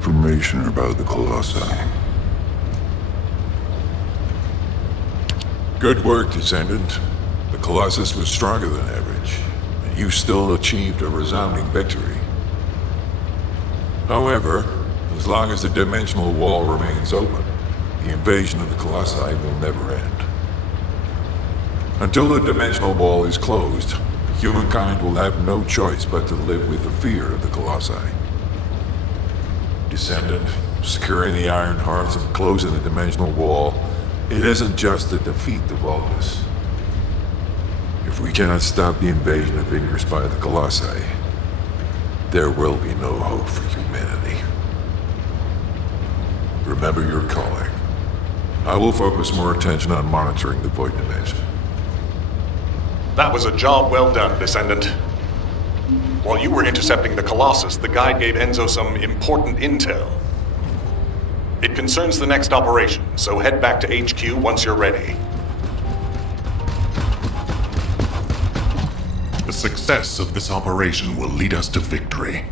information about the Colossi. Good work, Descendant. The Colossus was stronger than average, and you still achieved a resounding victory. However, as long as the dimensional wall remains open, the invasion of the Colossi will never end. Until the dimensional wall is closed, humankind will have no choice but to live with the fear of the Colossi. Descendant, securing the Iron Hearts and closing the dimensional wall, it isn't just to defeat the Vulgus. If we cannot stop the invasion of Ingress by the Colossi, there will be no hope for humanity. Remember your calling. I will focus more attention on monitoring the Void Dimension. That was a job well done, Descendant. While you were intercepting the Colossus, the guide gave Enzo some important intel. It concerns the next operation, so head back to HQ once you're ready. The success of this operation will lead us to victory.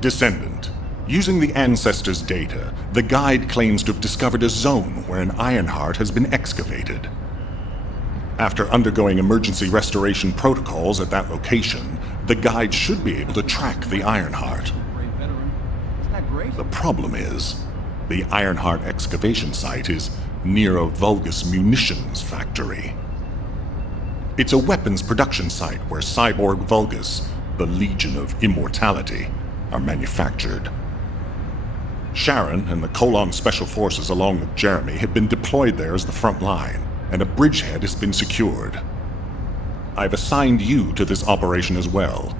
Descendant, using the Ancestors' data, the guide claims to have discovered a zone where an Ironheart has been excavated. After undergoing emergency restoration protocols at that location, the guide should be able to track the Ironheart. Great veteran. Isn't that great? The problem is, the Ironheart excavation site is near a Vulgus munitions factory. It's a weapons production site where cyborg Vulgus, the Legion of Immortality, are manufactured. Sharon and the Colon Special Forces along with Jeremy have been deployed there as the front line, and a bridgehead has been secured. I've assigned you to this operation as well.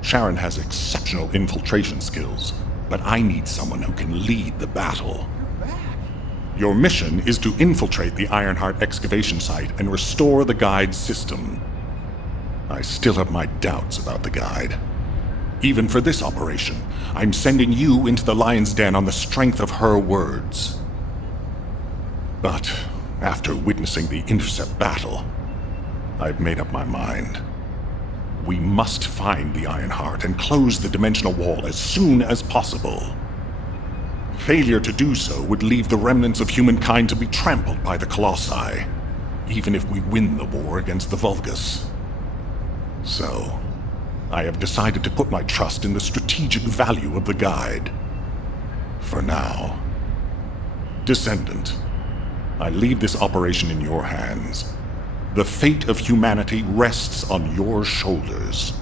Sharon has exceptional infiltration skills, but I need someone who can lead the battle. You're back. Your mission is to infiltrate the Ironheart excavation site and restore the guide's system. I still have my doubts about the guide. Even for this operation, I'm sending you into the Lion's Den on the strength of her words. But after witnessing the intercept battle, I've made up my mind. We must find the Ironheart and close the dimensional wall as soon as possible. Failure to do so would leave the remnants of humankind to be trampled by the Colossi, even if we win the war against the Vulgus. So, I have decided to put my trust in the strategic value of the guide. For now. Descendant, I leave this operation in your hands. The fate of humanity rests on your shoulders.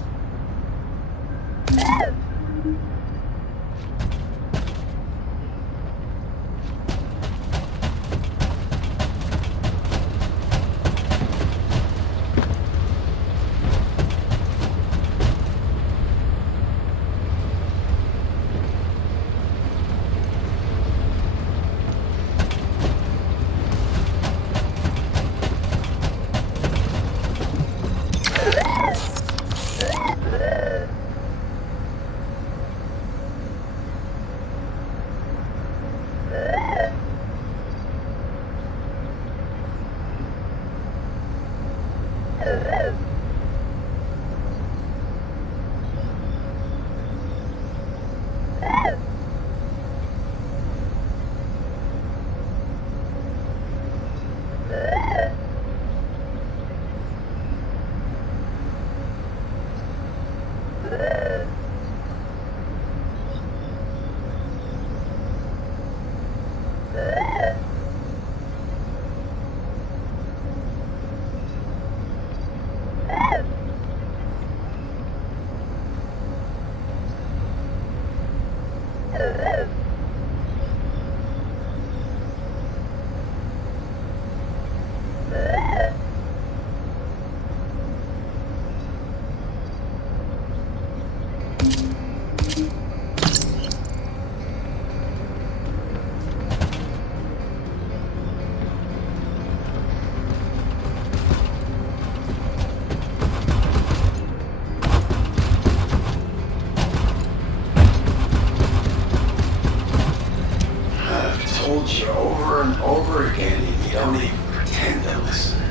Told you over and over again, and you don't even pretend to listen.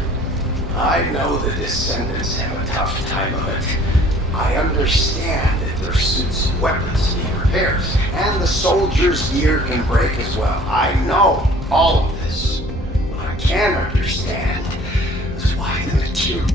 I know the Descendants have a tough time of it. I understand that their suits and weapons need repairs, and the soldier's gear can break as well. I know all of this. What I can't understand is why the material...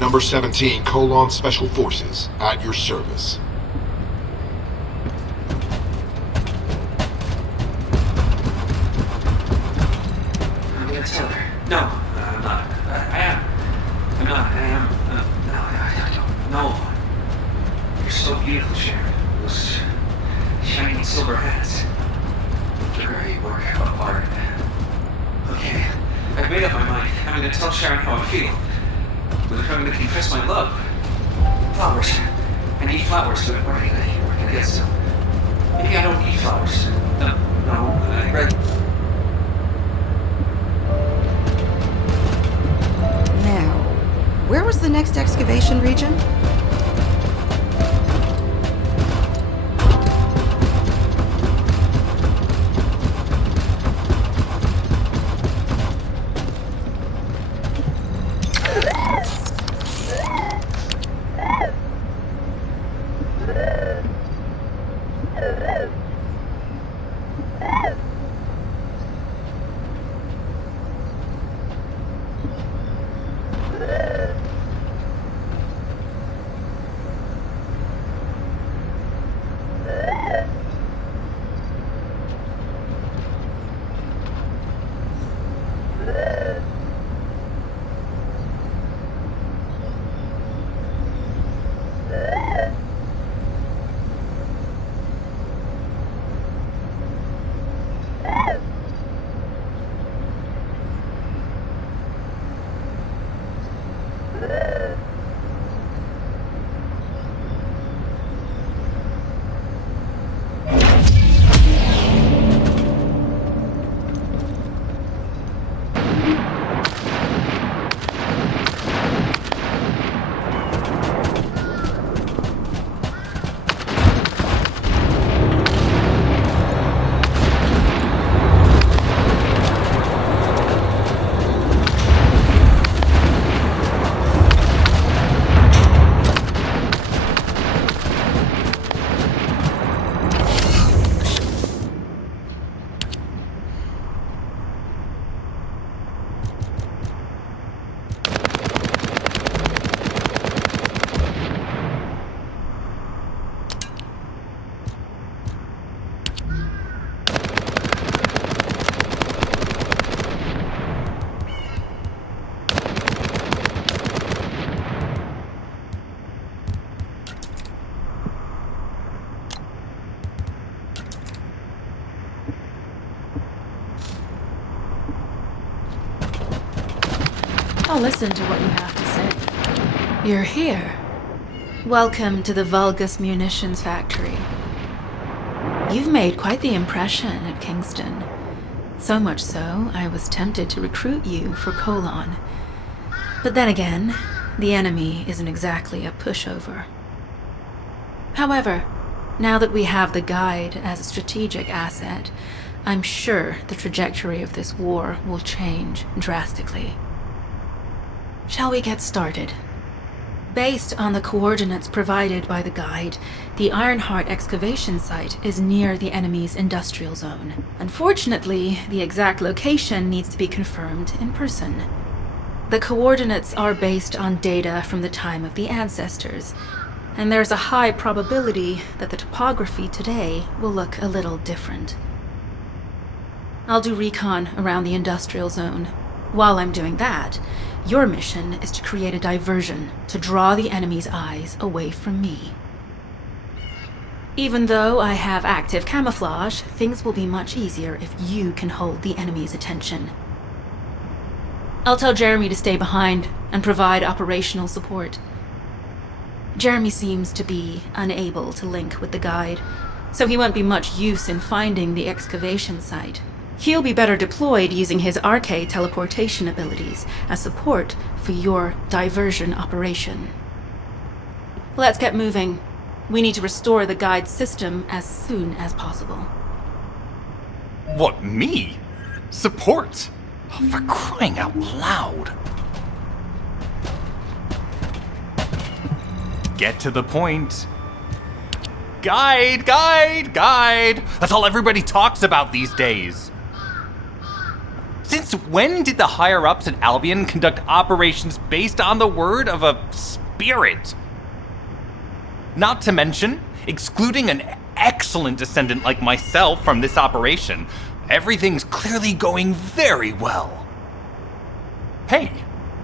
Number 17, Special Forces, at your service. I'm gonna tell her. No, I'm not. I am. I'm not. I am. No, I don't know. You're so beautiful, Sharon. Those shining silver hats. Sure, you work hard. Okay, I've made up my mind. I'm gonna tell Sharon how I feel. But if I'm gonna confess my love, flowers. I need flowers, but where are you gonna get some? Maybe I don't need flowers. No, right. Now, where was the next excavation region? I'll listen to what you have to say. You're here. Welcome to the Vulgus Munitions Factory. You've made quite the impression at Kingston. So much so, I was tempted to recruit you for Colon. But then again, the enemy isn't exactly a pushover. However, now that we have the guide as a strategic asset, I'm sure the trajectory of this war will change drastically. Shall we get started? Based on the coordinates provided by the guide, the Ironheart excavation site is near the enemy's industrial zone. Unfortunately, the exact location needs to be confirmed in person. The coordinates are based on data from the time of the ancestors, and there's a high probability that the topography today will look a little different. I'll do recon around the industrial zone. While I'm doing that, your mission is to create a diversion to draw the enemy's eyes away from me. Even though I have active camouflage, things will be much easier if you can hold the enemy's attention. I'll tell Jeremy to stay behind and provide operational support. Jeremy seems to be unable to link with the guide, so he won't be much use in finding the excavation site. He'll be better deployed using his arcade teleportation abilities as support for your diversion operation. Let's get moving. We need to restore the guide's system as soon as possible. What, me? Support? Oh, for crying out loud. Get to the point. Guide! That's all everybody talks about these days. Since when did the higher-ups at Albion conduct operations based on the word of a spirit? Not to mention, excluding an excellent descendant like myself from this operation, everything's clearly going very well. Hey,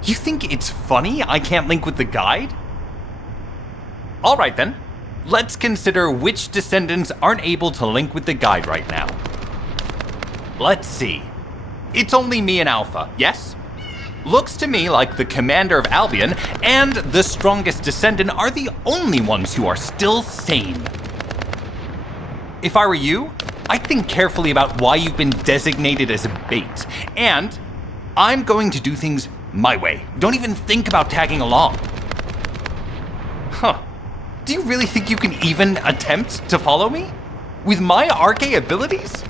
you think it's funny I can't link with the guide? Alright then, let's consider which descendants aren't able to link with the guide right now. Let's see. It's only me and Alpha, yes? Looks to me like the commander of Albion and the strongest descendant are the only ones who are still sane. If I were you, I'd think carefully about why you've been designated as a bait, and I'm going to do things my way. Don't even think about tagging along. Huh. Do you really think you can even attempt to follow me? With my arcade abilities?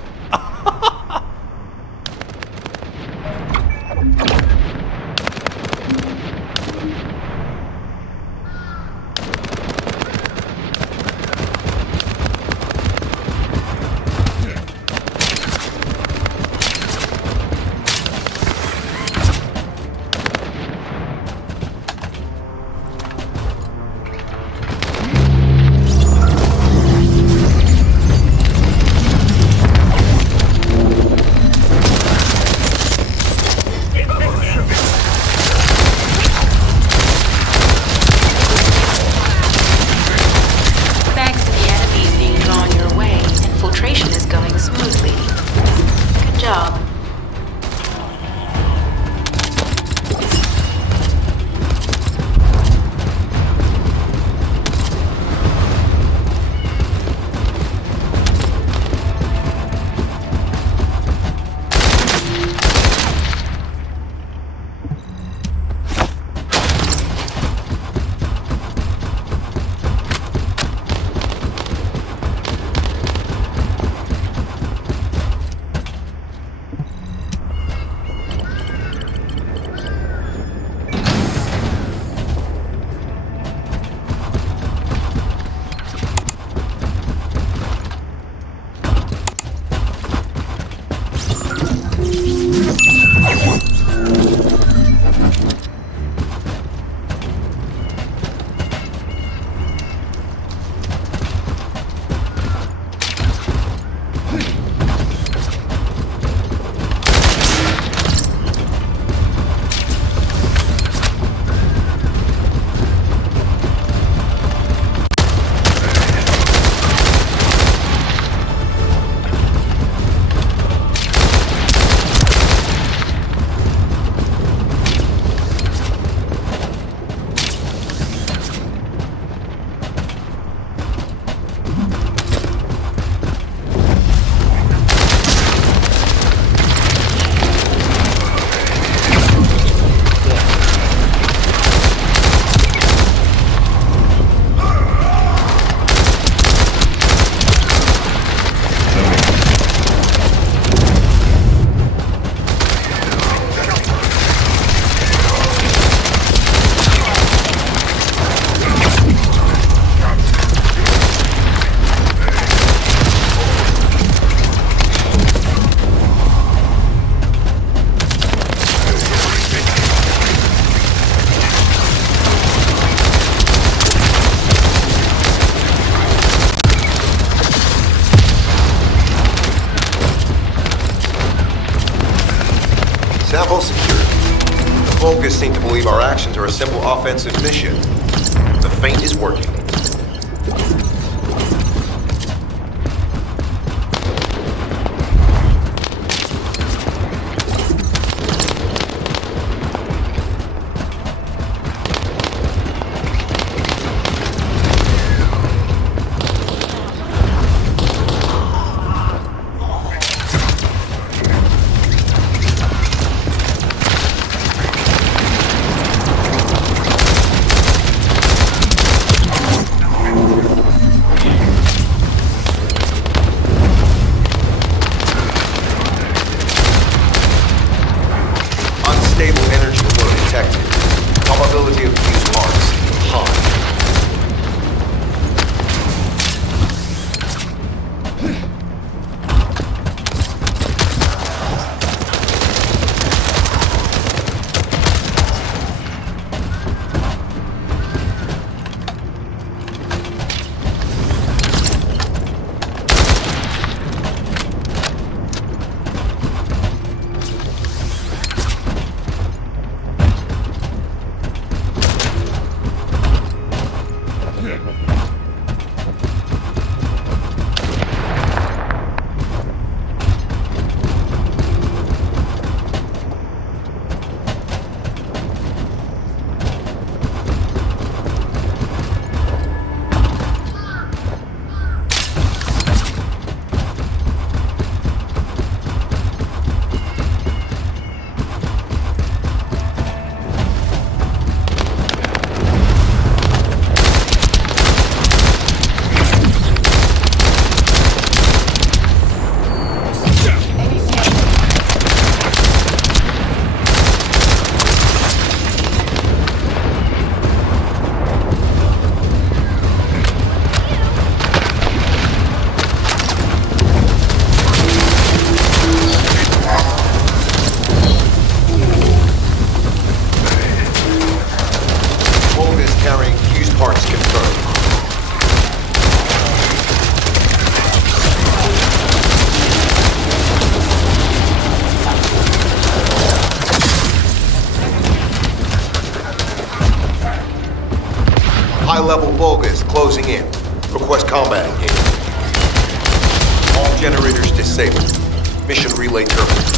Example secured. The Vulgus seem to believe our actions are a simple offensive mission. The feint is working. Unstable energy alert detected. Probability of fused parts high. Carrying fused parts confirmed. High-level Vulgus closing in. Request combat engagement. All generators disabled. Mission relay terminated.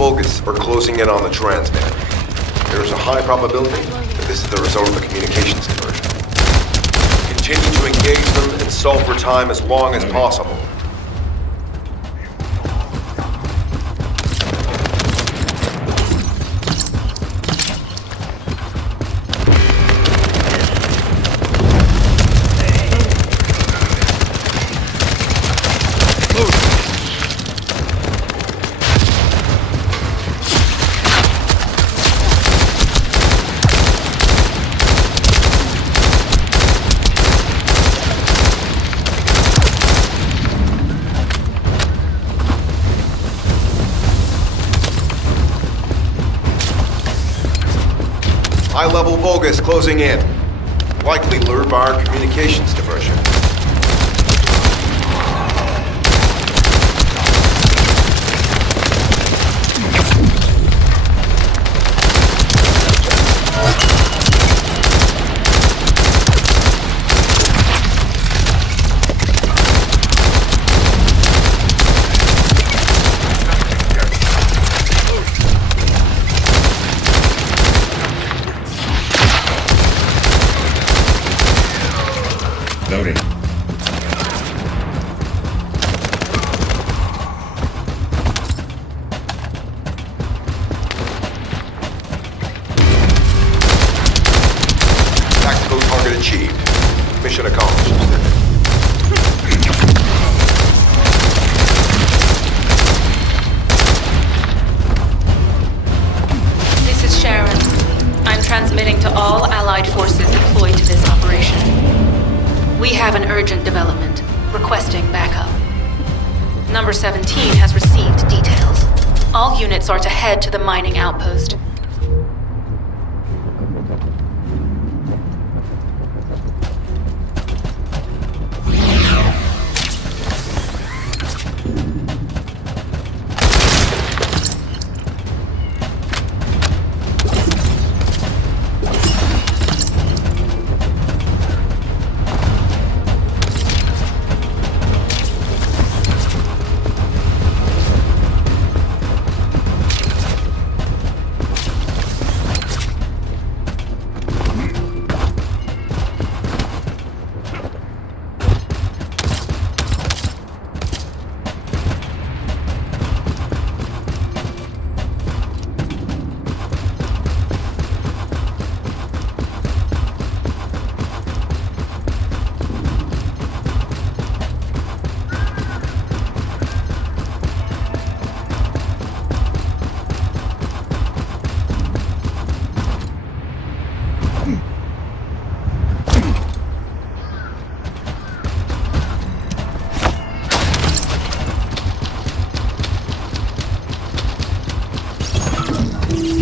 Vulgus are closing in on the transmitter. There is a high probability that this is the result of the communications diversion. Continue to engage them and solve for time as long as possible. High-level Vulgus closing in. Likely lured by our communications diversion. Loading. Tactical target achieved. Mission accomplished. This is Sharon. I'm transmitting to all Allied forces deployed to this operation. We have an urgent development, requesting backup. Number 17 has received details. All units are to head to the mining outpost.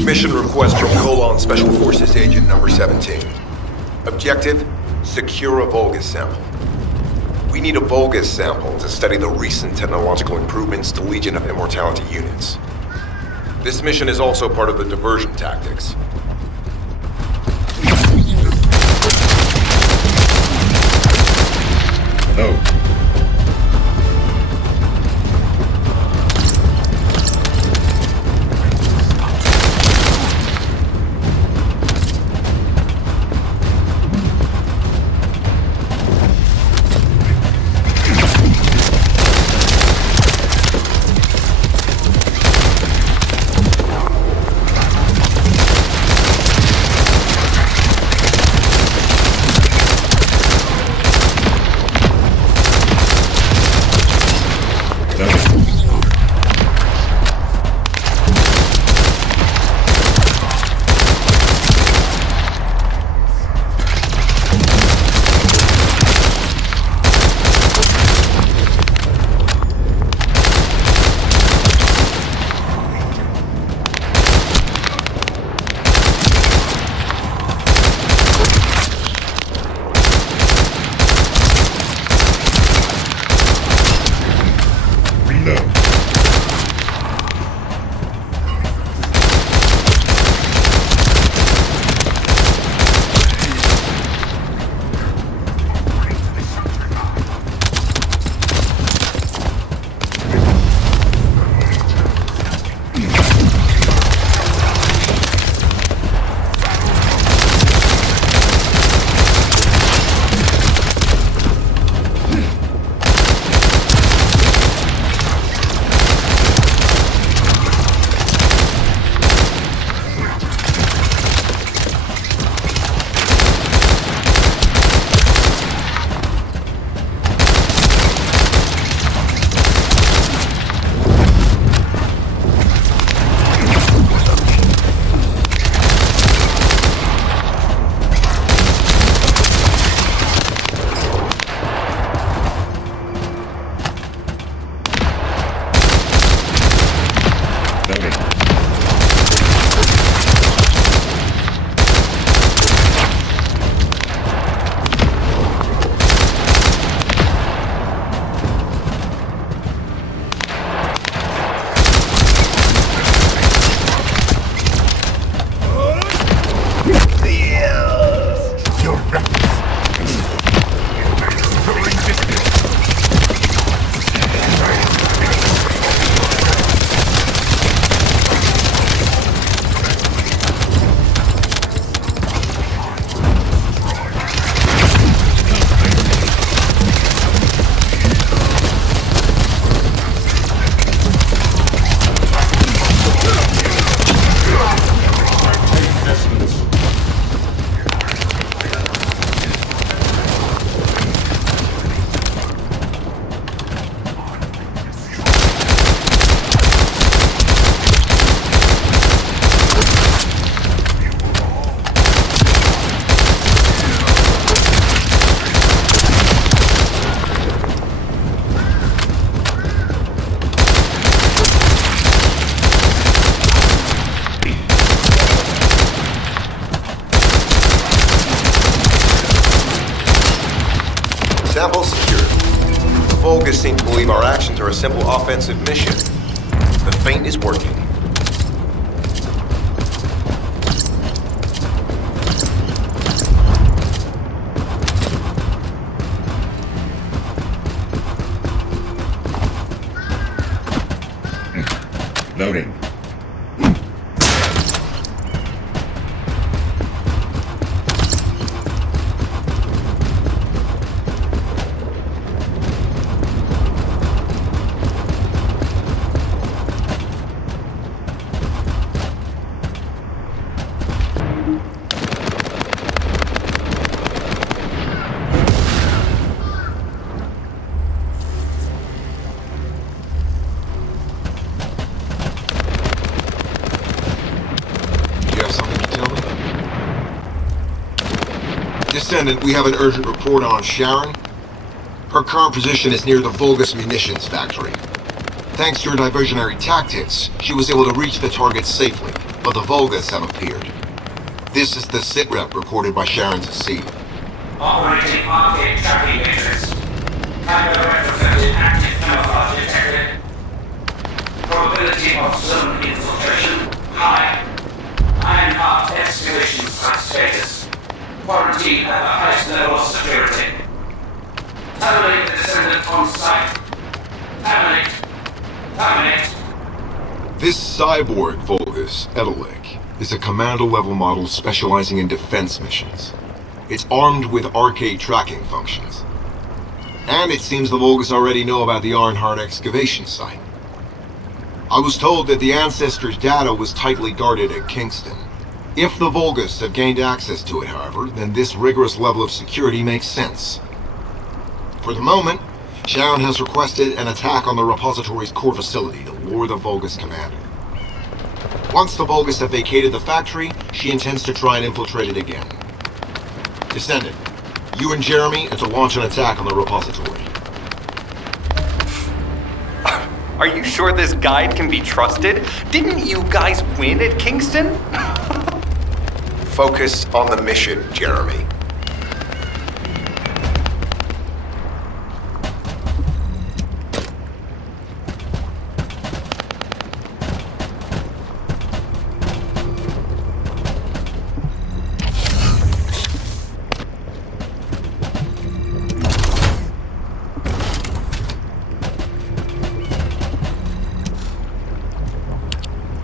Mission request from Colon Special Forces Agent number 17. Objective, secure a Vulgus sample. We need a Vulgus sample to study the recent technological improvements to Legion of Immortality units. This mission is also part of the diversion tactics. Hello. Vulgus seem to believe our actions are a simple offensive mission. The feint is working. Loading. Descendant, we have an urgent report on Sharon. Her current position is near the Vulgus munitions factory. Thanks to her diversionary tactics, she was able to reach the target safely, but the Vulgus have appeared. This is the sitrep reported by Sharon's AC. Operating arcade tracking matrix. Camera retrofitted, active camouflage detected. Probability of zone infiltration high. Ironheart excavation site status. Quarantine at the highest level of security. Terminate the descendant on site. Terminate. Terminate. This cyborg Vulgus, Edelik, is a commando-level model specializing in defense missions. It's armed with arcade tracking functions. And it seems the Vulgus already know about the Ironheart excavation site. I was told that the Ancestors' data was tightly guarded at Kingston. If the Vulgus have gained access to it, however, then this rigorous level of security makes sense. For the moment, Sharon has requested an attack on the repository's core facility to lure the Vulgus commander. Once the Vulgus have vacated the factory, she intends to try and infiltrate it again. Descendant, you and Jeremy are to launch an attack on the repository. Are you sure this guide can be trusted? Didn't you guys win at Kingston? Focus on the mission, Jeremy.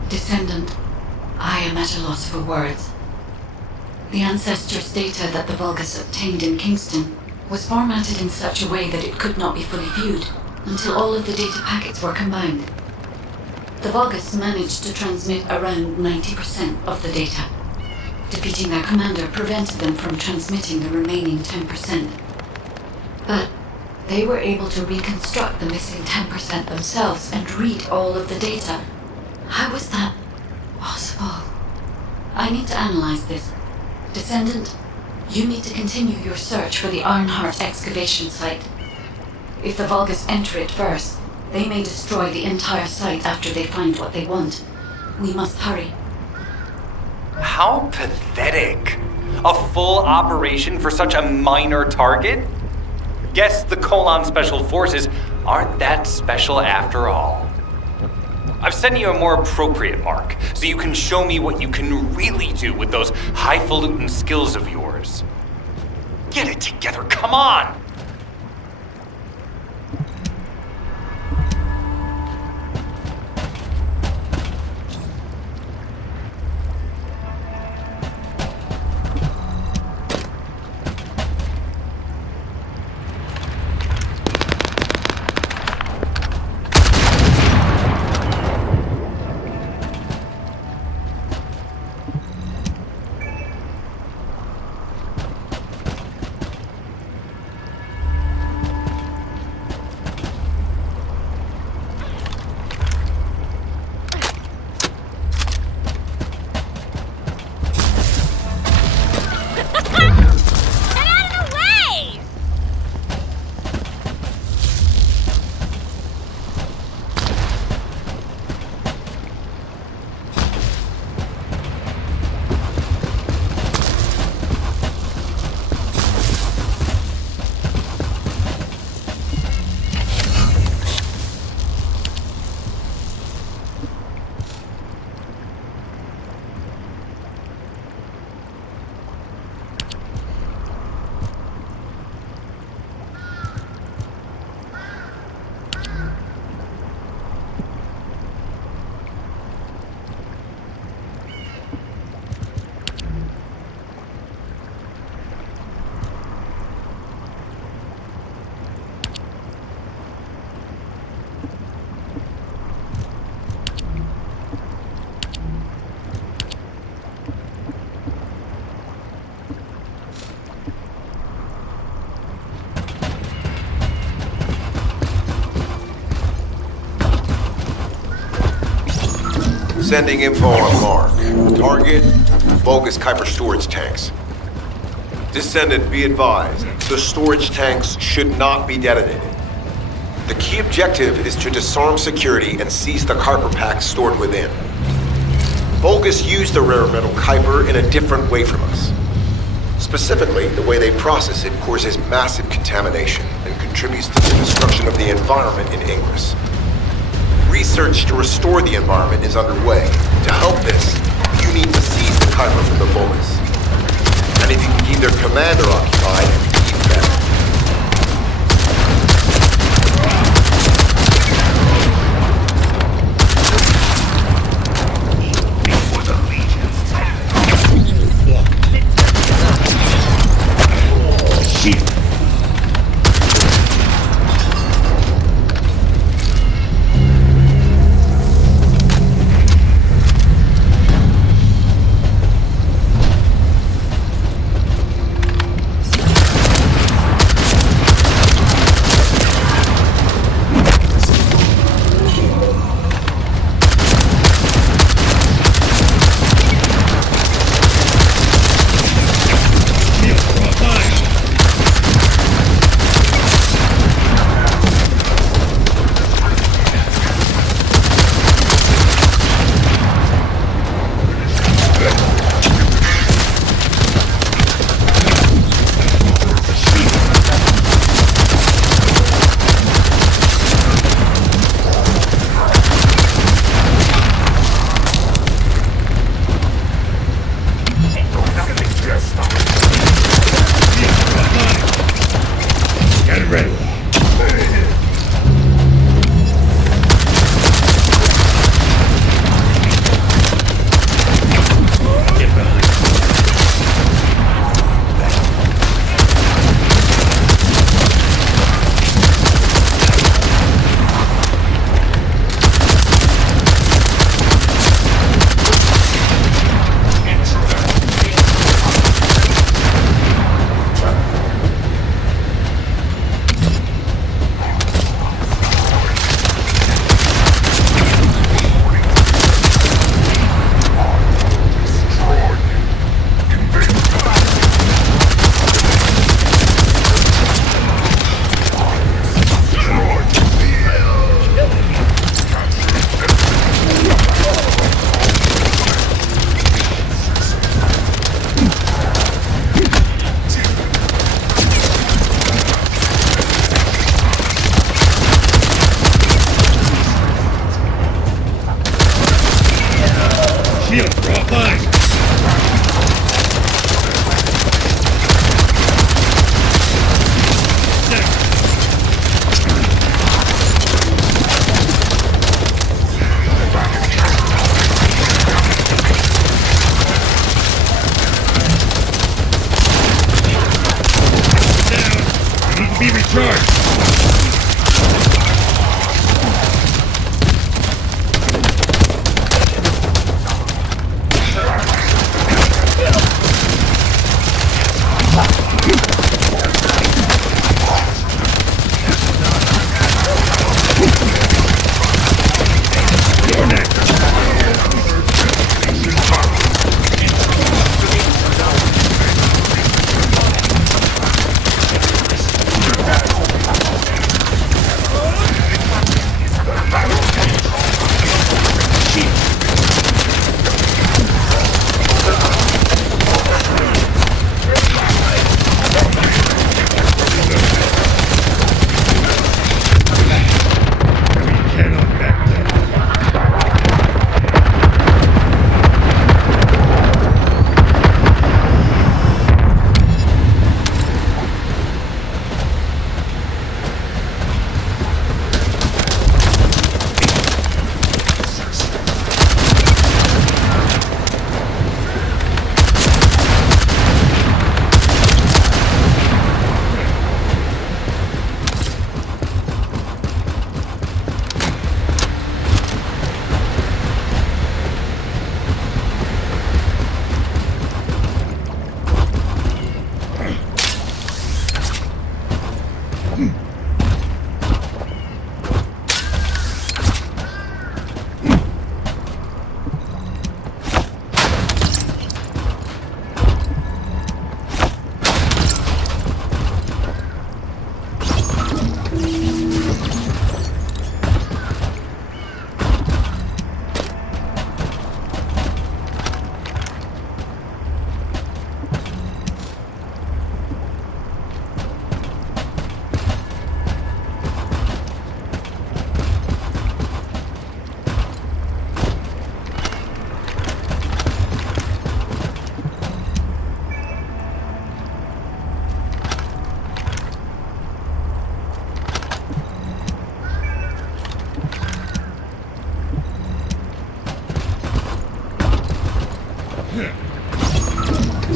Descendant, I am at a loss for words. The Ancestors' data that the Vulgus obtained in Kingston was formatted in such a way that it could not be fully viewed until all of the data packets were combined. The Vulgus managed to transmit around 90% of the data. Defeating their commander prevented them from transmitting the remaining 10%. But they were able to reconstruct the missing 10% themselves and read all of the data. How was that possible? I need to analyze this. Descendant, you need to continue your search for the Ironheart excavation site. If the Vulgus enter it first, they may destroy the entire site after they find what they want. We must hurry. How pathetic. A full operation for such a minor target? Guess the Colon Special Forces aren't that special after all. I've sent you a more appropriate mark, so you can show me what you can really do with those highfalutin skills of yours. Get it together, come on! Sending info on mark. Target, Vulgus Kuiper storage tanks. Descendant, be advised. The storage tanks should not be detonated. The key objective is to disarm security and seize the Kuiper packs stored within. Vulgus used the rare metal Kuiper in a different way from us. Specifically, the way they process it causes massive contamination and contributes to the destruction of the environment in Ingress. Research to restore the environment is underway. To help this, you need to seize the Kuiper from the Vulgus. And if you can keep their commander occupied, even better.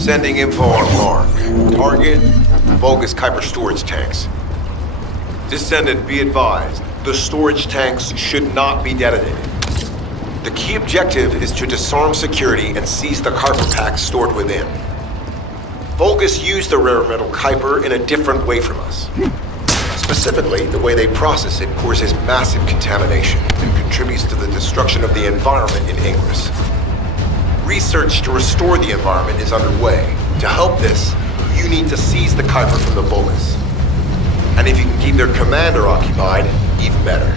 Sending info on mark. Target, Vulgus Kuiper storage tanks. Descendant, be advised. The storage tanks should not be detonated. The key objective is to disarm security and seize the Kuiper packs stored within. Vulgus used the rare metal Kuiper in a different way from us. Specifically, the way they process it causes massive contamination and contributes to the destruction of the environment in Ingress. Research to restore the environment is underway. To help this, you need to seize the Kuiper from the Vulgus. And if you can keep their commander occupied, even better.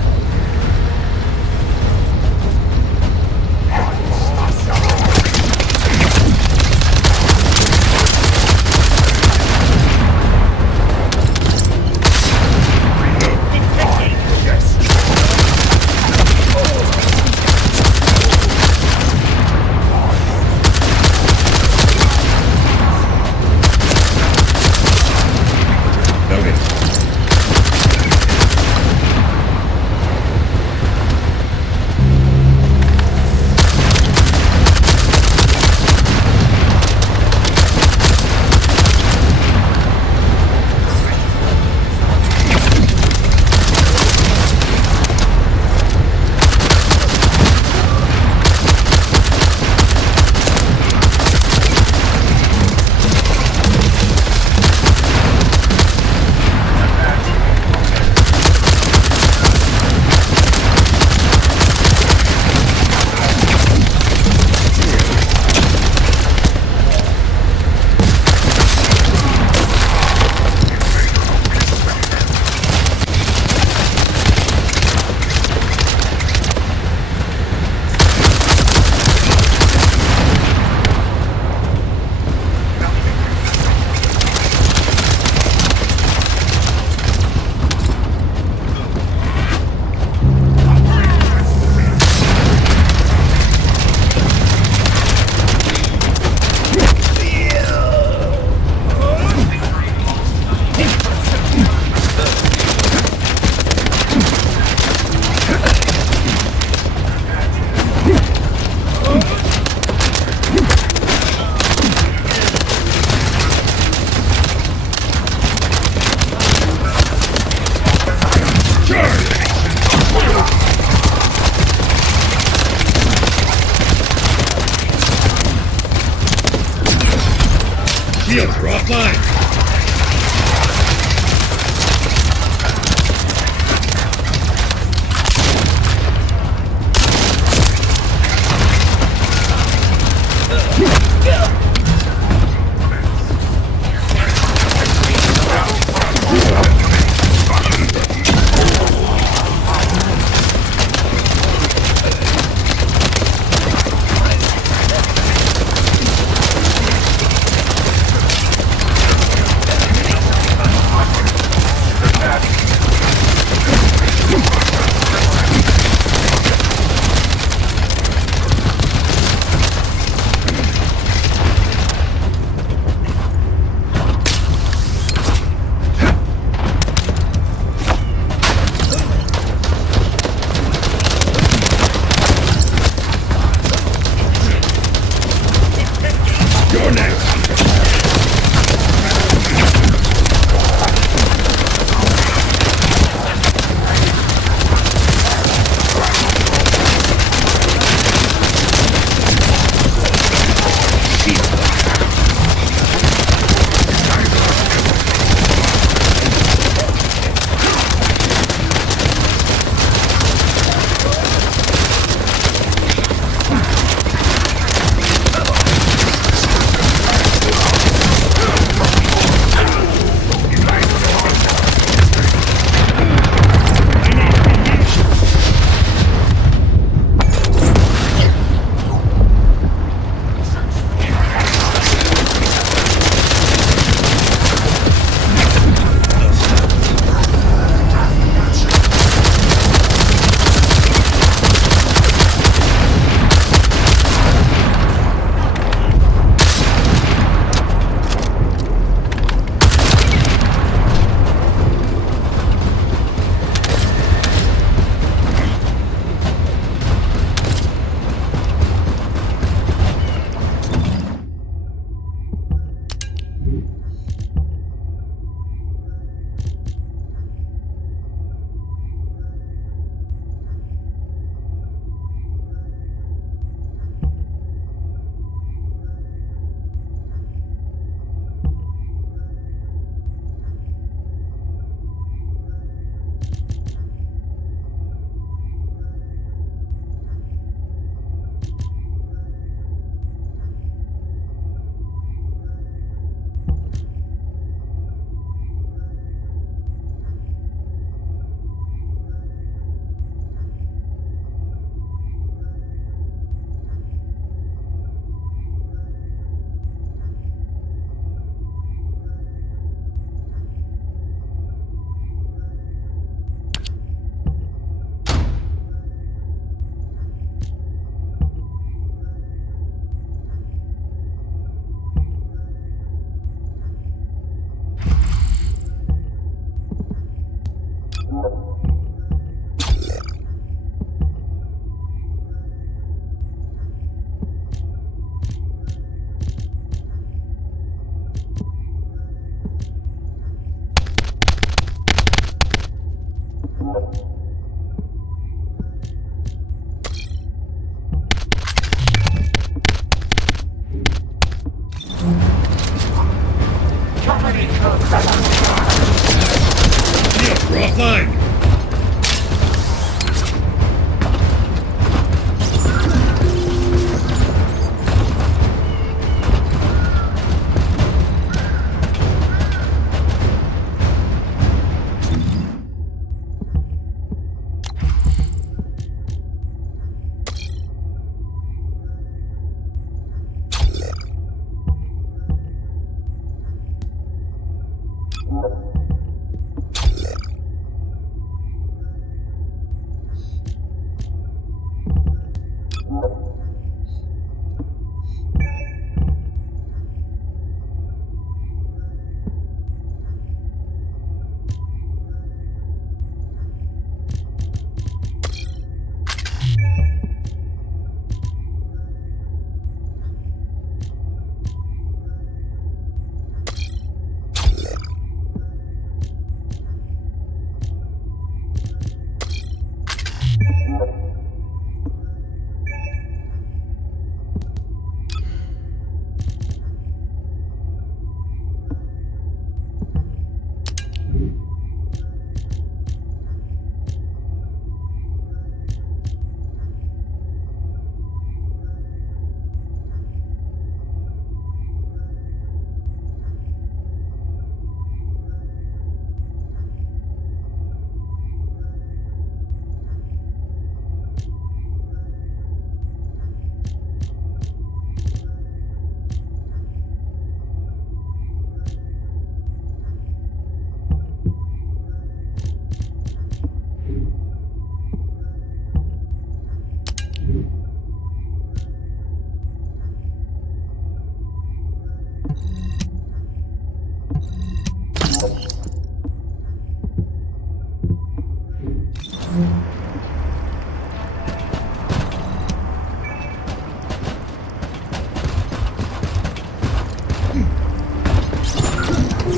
Shields are offline.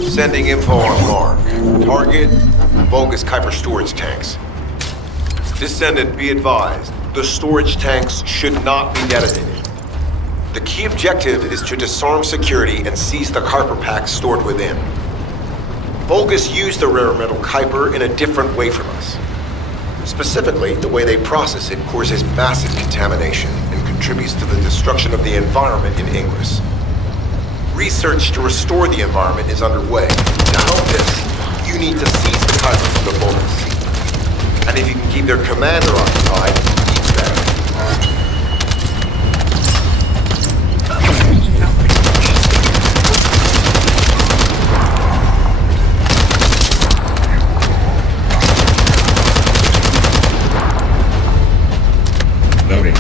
Sending info on mark. Target, Vulgus Kuiper storage tanks. Descendant, be advised. The storage tanks should not be detonated. The key objective is to disarm security and seize the Kuiper packs stored within. Vulgus used the rare metal Kuiper in a different way from us. Specifically, the way they process it causes massive contamination and contributes to the destruction of the environment in Ingress. Research to restore the environment is underway. To help this, you need to seize the Kuiper from the Vulgus. And if you can keep their commander occupied, even better. Loading.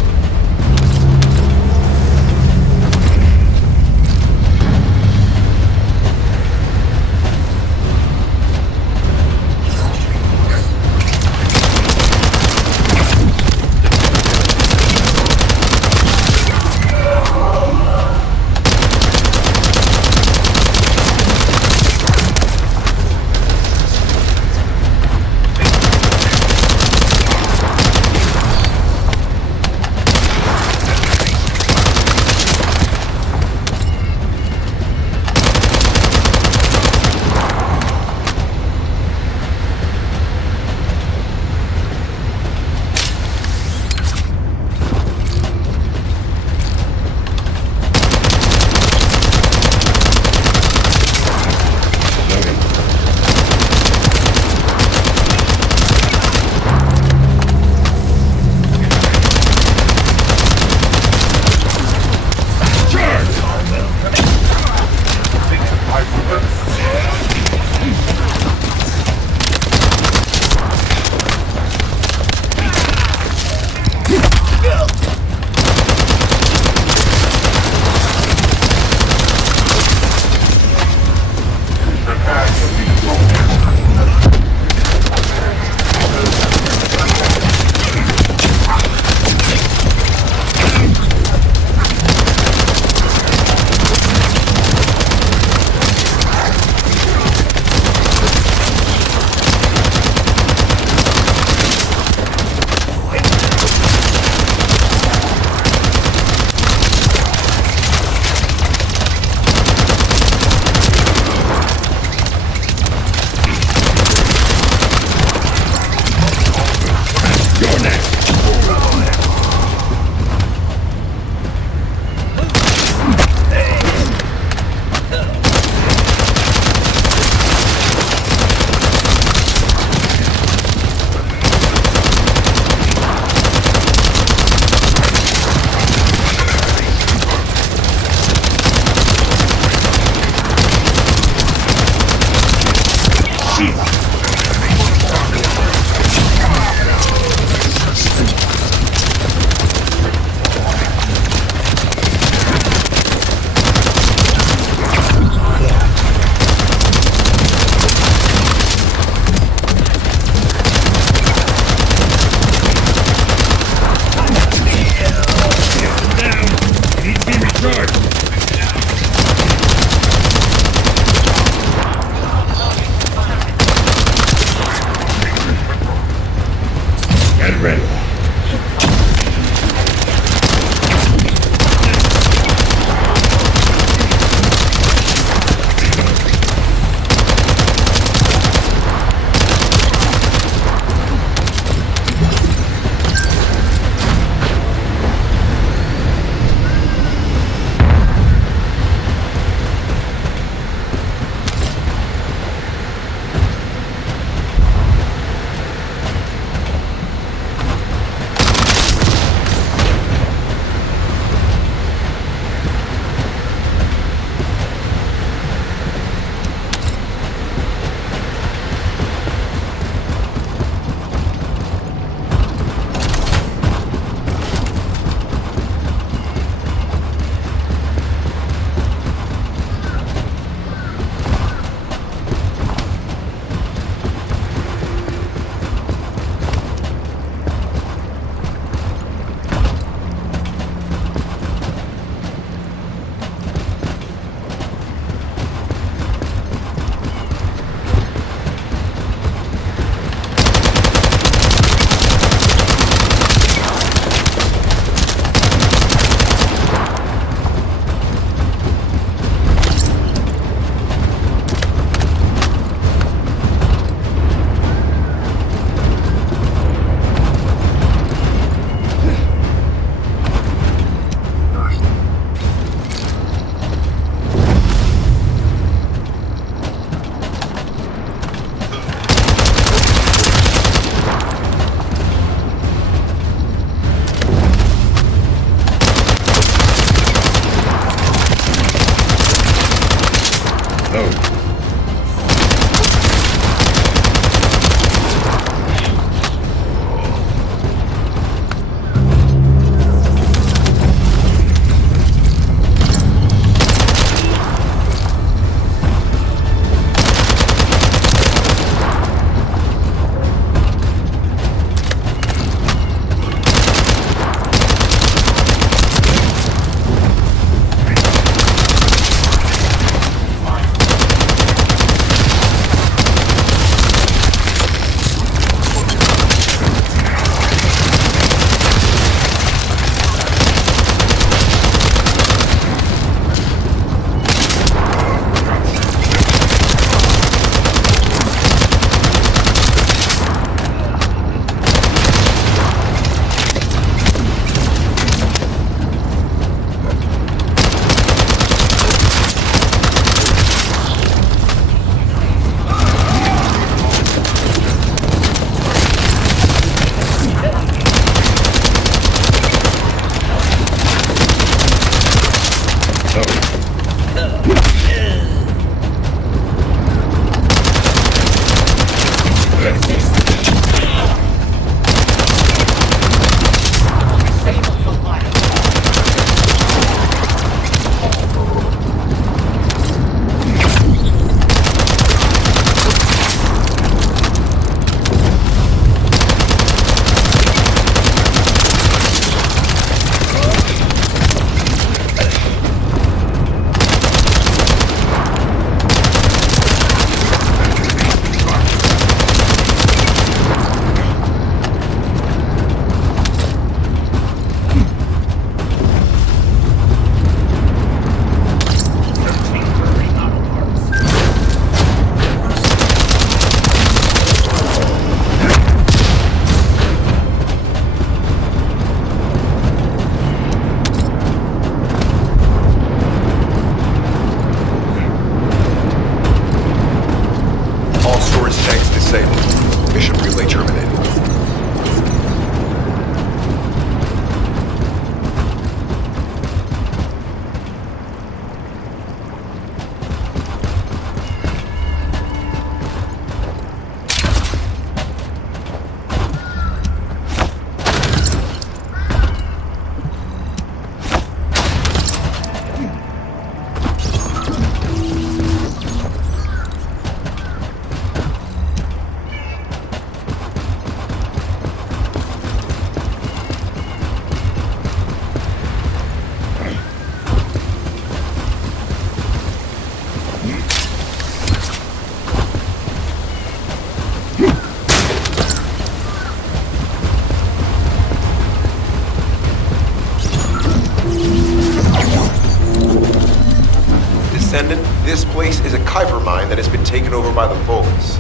taken over by the Vulgus.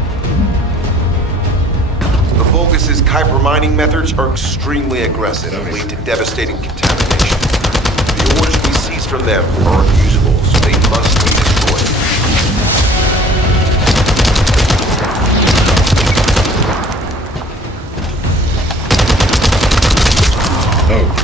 The Vulgus' Kuiper mining methods are extremely aggressive and lead to devastating contamination. The ores we seize from them are unusable, so they must be destroyed. Oh.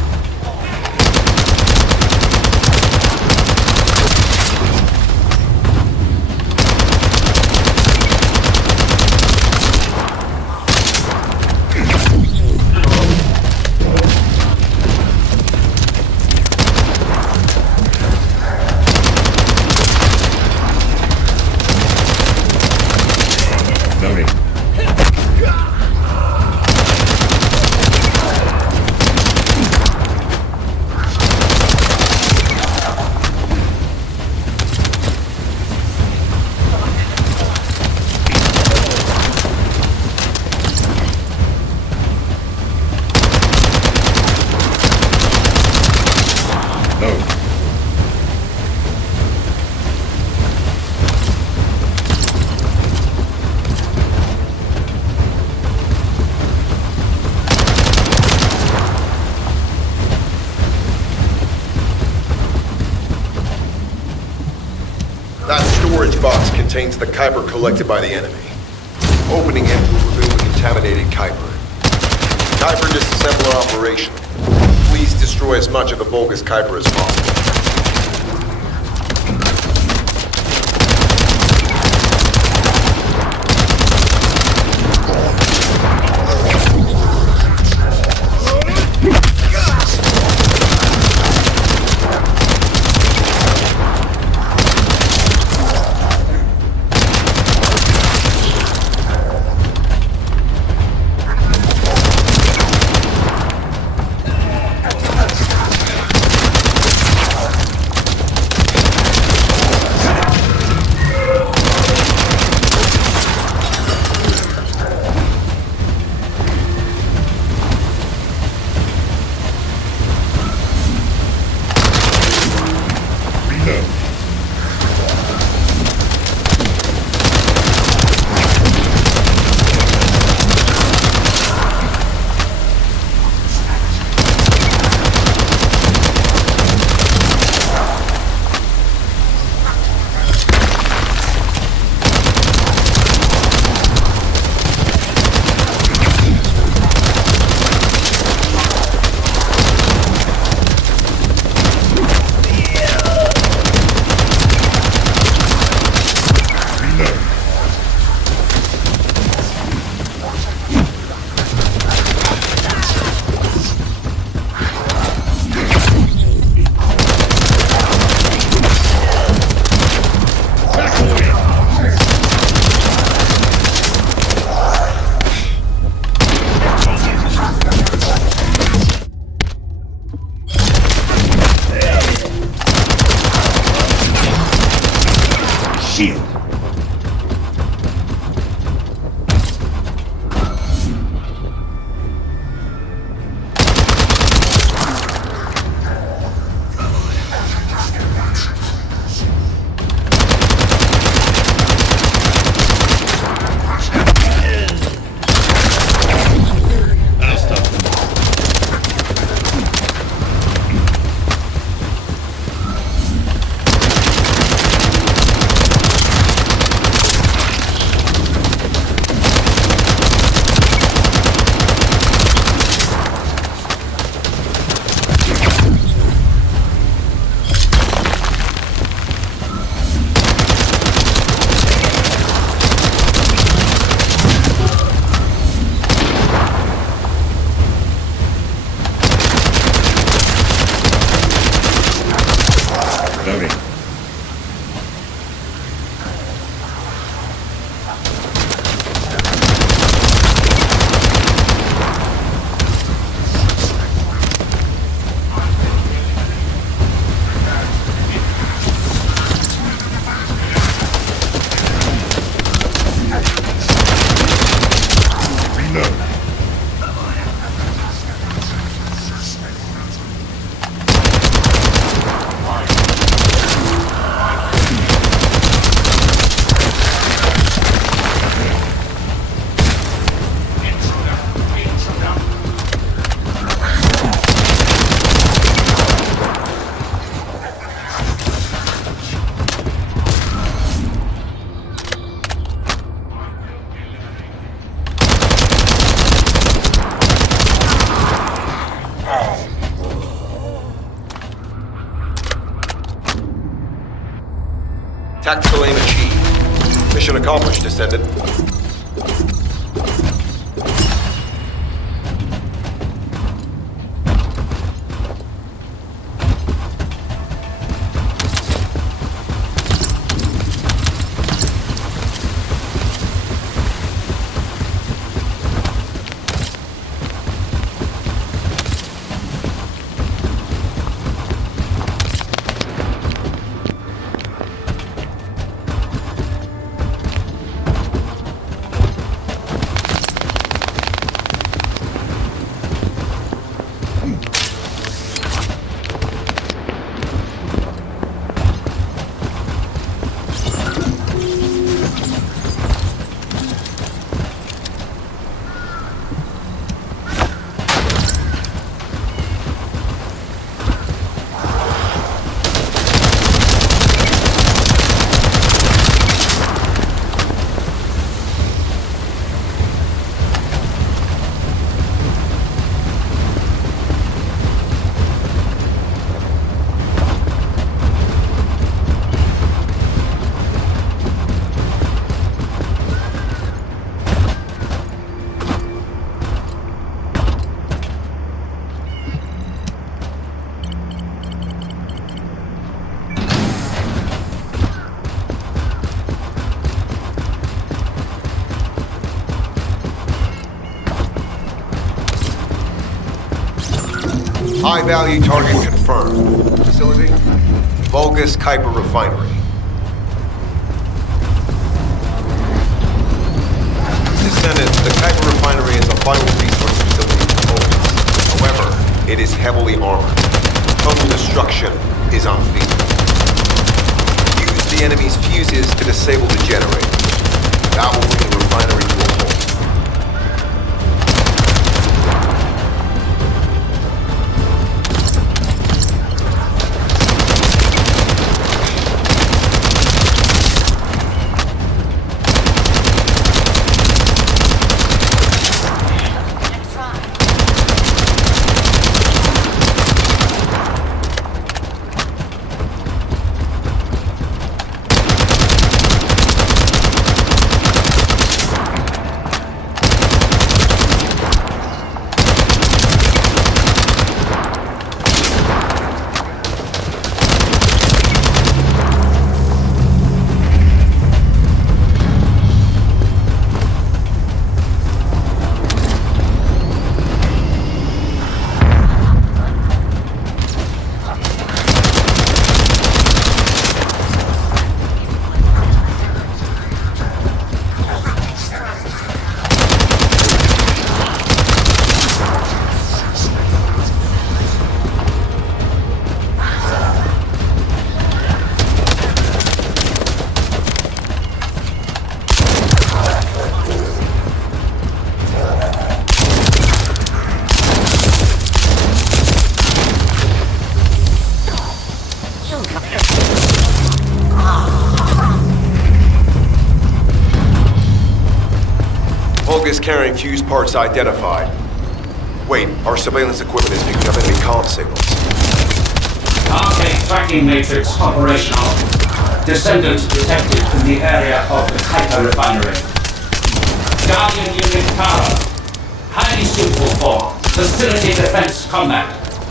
That storage box contains the Kuiper collected by the enemy. Opening it will reveal the contaminated Kuiper. Kuiper disassembler operation. Please destroy as much of the Vulgus Kuiper as possible. Tactical aim achieved. Mission accomplished, Descendant. High-value target confirmed. Facility? Vulgus Kuiper Refinery. Descendant, the Kuiper Refinery is a vital resource facility for Vulgus. However, it is heavily armored. Total destruction is unfeasible. Use the enemy's fuses to disable the generator. That will bring the refinery to a halt. Vulgus carrying fuse parts identified. Wait, our surveillance equipment is picking up enemy comm signals. Arcade tracking matrix operational. Descendants detected in the area of the Kuiper Refinery. Guardian unit power. Highly suitable for facility defense combat.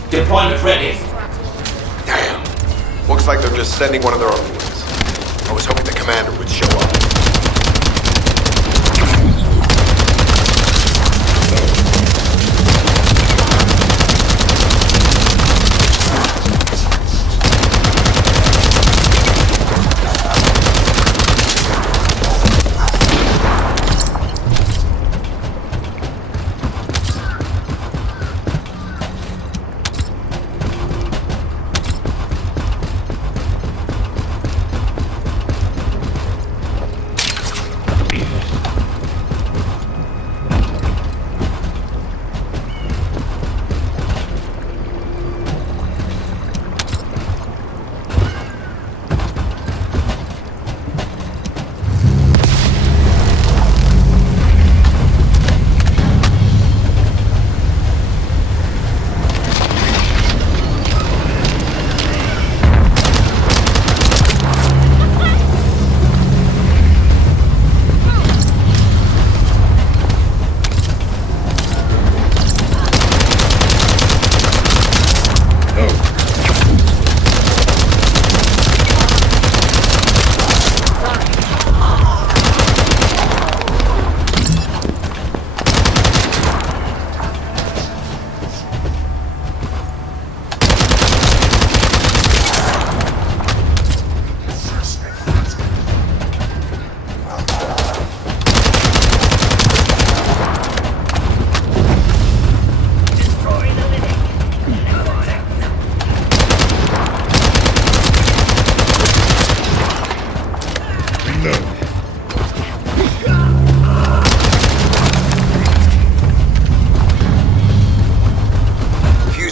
Deployment ready. Damn. Looks like they're just sending one of their own ones. I was hoping the commander would show up.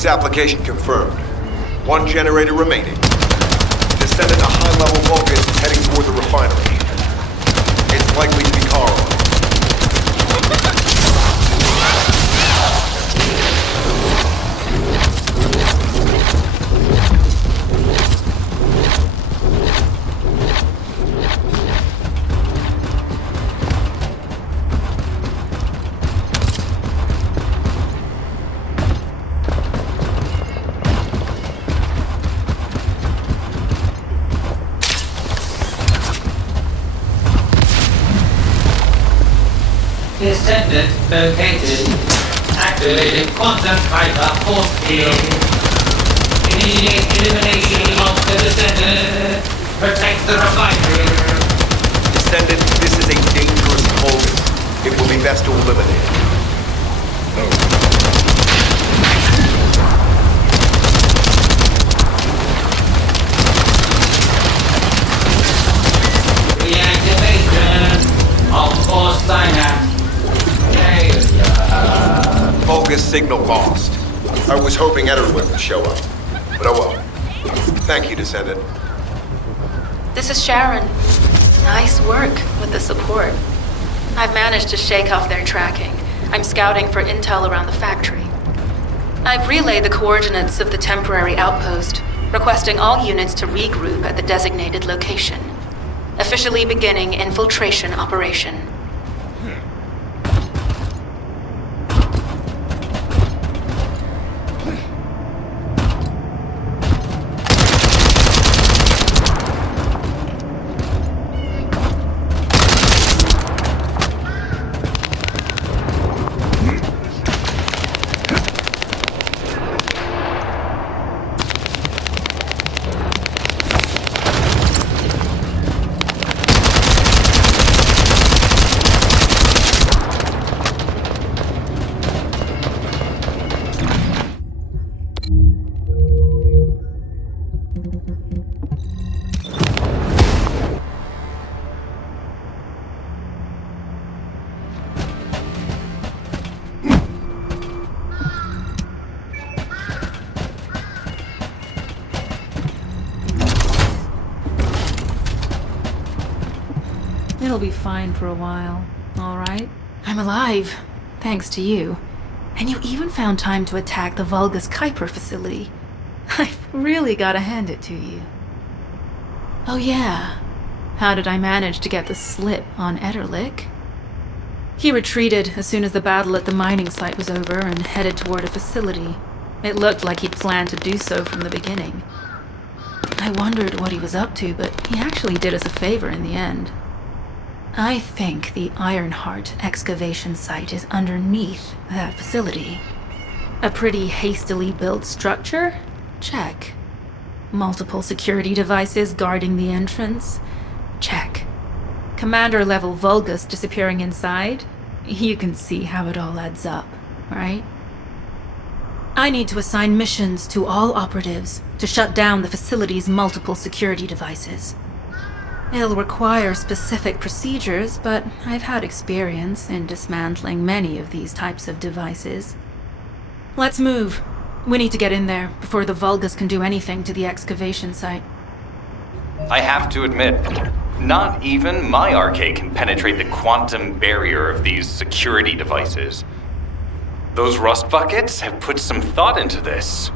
application confirmed. One generator remaining. Descendant a high-level Vulgus heading toward the refinery. It's likely to be Carl. Descendant located. Activated quantum hyper force field. Initiate elimination of the descendant. Protect the refinery. Descendant, this is a dangerous Vulgus. It will be best to eliminate it. Reactivation of force synapse. Vulgus signal lost. I was hoping Ederwin would show up. But oh well. Thank you, Descendant. This is Sharon. Nice work with the support. I've managed to shake off their tracking. I'm scouting for intel around the factory. I've relayed the coordinates of the temporary outpost, requesting all units to regroup at the designated location. Officially beginning infiltration operation. It'll be fine for a while, all right? I'm alive, thanks to you. And you even found time to attack the Vulgus Kuiper facility. I've really gotta hand it to you. Oh yeah, how did I manage to get the slip on Ederlick? He retreated as soon as the battle at the mining site was over and headed toward a facility. It looked like he'd planned to do so from the beginning. I wondered what he was up to, but he actually did us a favor in the end. I think the Ironheart excavation site is underneath that facility. A pretty hastily built structure? Check. Multiple security devices guarding the entrance? Check. Commander-level Vulgus disappearing inside? You can see how it all adds up, right? I need to assign missions to all operatives to shut down the facility's multiple security devices. It'll require specific procedures, but I've had experience in dismantling many of these types of devices. Let's move. We need to get in there before the Vulgus can do anything to the excavation site. I have to admit, not even my arcade can penetrate the quantum barrier of these security devices. Those rust buckets have put some thought into this.